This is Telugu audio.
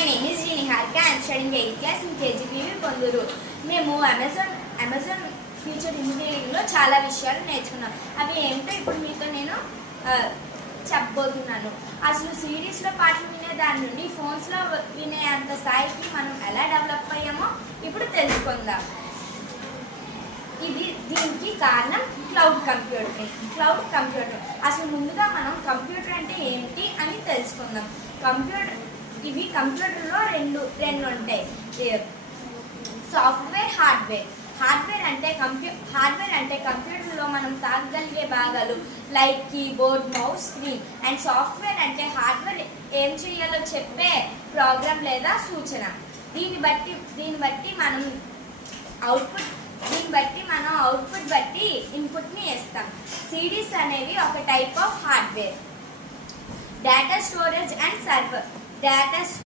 My name is Jiniharika. I am studying 8th class in KGPV Konduru. మేము అమెజాన్ ఫ్యూచర్ ఇంజనీరింగ్లో చాలా విషయాలు నేర్చుకున్నాం. అవి ఏంటో ఇప్పుడు మీతో నేను చెప్పబోతున్నాను. అసలు సిరీస్లో పాటలు వినే దాని నుండి ఫోన్స్లో వినే అంత స్థాయికి మనం ఎలా డెవలప్ అయ్యామో ఇప్పుడు తెలుసుకుందాం. దీనికి కారణం క్లౌడ్ కంప్యూటర్. అసలు ముందుగా మనం కంప్యూటర్ అంటే ఏంటి అని తెలుసుకుందాం. కంప్యూటర్లో రెండు ఉంటాయి, సాఫ్ట్వేర్, హార్డ్వేర్. హార్డ్వేర్ అంటే కంప్యూటర్లో మనం తాకగలిగే భాగాలు like keyboard, mouse, screen. And software అంటే హార్డ్వేర్ ఏం చేయాలో చెప్పే ప్రోగ్రామ్ లేదా సూచన. దీన్ని బట్టి మనం అవుట్పుట్ బట్టి ఇన్పుట్ని ఇస్తాం. సిడీస్ అనేవి ఒక type of hardware. Data storage and server.